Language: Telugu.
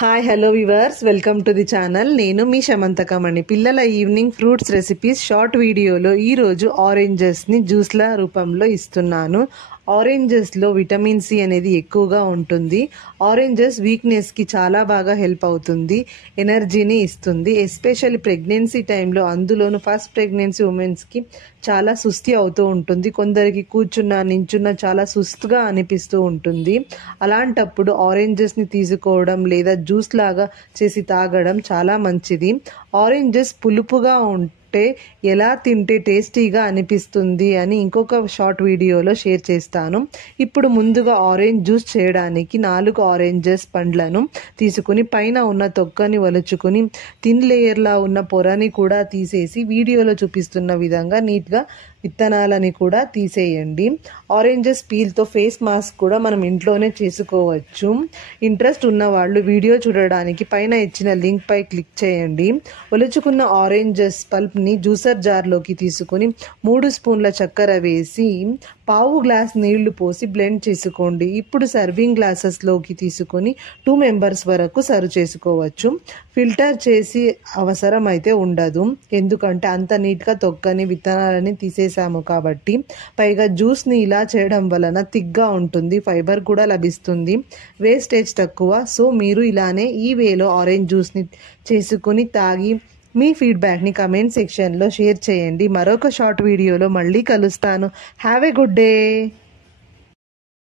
Hi hello viewers welcome to the channel. నేను మీ శమంతకమణి. పిల్లల ఈవినింగ్ ఫ్రూట్స్ రెసిపీస్ షార్ట్ వీడియోలో ఈరోజు ఆరెంజెస్ని జ్యూస్ల రూపంలో ఇస్తున్నాను. ఆరెంజెస్లో విటమిన్ సి అనేది ఎక్కువగా ఉంటుంది. ఆరెంజెస్ వీక్నెస్కి చాలా బాగా హెల్ప్ అవుతుంది, ఎనర్జీని ఇస్తుంది. ఎస్పెషల్లీ ప్రెగ్నెన్సీ టైంలో, అందులోనూ ఫస్ట్ ప్రెగ్నెన్సీ ఉమెన్స్కి చాలా సుస్తి అవుతూ ఉంటుంది. కొందరికి కూర్చున్నా నించున్నా చాలా సుస్తుగా అనిపిస్తూ ఉంటుంది. అలాంటప్పుడు ఆరెంజెస్ని తీసుకోవడం లేదా జ్యూస్ లాగా చేసి తాగడం చాలా మంచిది. ఆరెంజెస్ పులుపుగా ఉంటే ఎలా తింటే టేస్టీగా అనిపిస్తుంది అని ఇంకొక షార్ట్ వీడియోలో షేర్ చేస్తాను. ఇప్పుడు ముందుగా ఆరెంజ్ జ్యూస్ చేయడానికి 4 ఆరెంజెస్ పండ్లను తీసుకుని పైన ఉన్న తొక్కని వలుచుకుని థిన్ లేయర్లా ఉన్న పొరని కూడా తీసేసి వీడియోలో చూపిస్తున్న విధంగా నీట్గా విత్తనాలని కూడా తీసేయండి. ఆరెంజెస్ పీల్తో ఫేస్ మాస్క్ కూడా మనం ఇంట్లోనే చేసుకోవచ్చు. ఇంట్రెస్ట్ ఉన్న వాళ్ళు వీడియో చూడడానికి పైన ఇచ్చిన లింక్ పై క్లిక్ చేయండి. ఒలుచుకున్న ఆరెంజెస్ పల్ప్ని జ్యూసర్ జార్లోకి తీసుకుని 3 స్పూన్ల చక్కెర వేసి పావు గ్లాస్ నీళ్లు పోసి బ్లెండ్ చేసుకోండి. ఇప్పుడు సర్వింగ్ గ్లాసెస్లోకి తీసుకొని 2 మెంబర్స్ వరకు సర్వ్ చేసుకోవచ్చు. ఫిల్టర్ చేసి అవసరం అయితే ఉండదు, ఎందుకంటే అంత నీట్గా తొక్కని విత్తనాలని తీసేసాము కాబట్టి. పైగా జ్యూస్ని ఇలా చేయడం వలన థిక్గా ఉంటుంది, ఫైబర్ కూడా లభిస్తుంది, వేస్టేజ్ తక్కువ. సో మీరు ఇలానే ఈ వేలో ఆరెంజ్ జ్యూస్ని చేసుకుని తాగి మీ ఫీడ్బ్యాక్ని కమెంట్ సెక్షన్లో షేర్ చేయండి. మరొక షార్ట్ వీడియోలో మళ్ళీ కలుస్తాను. Have a good day.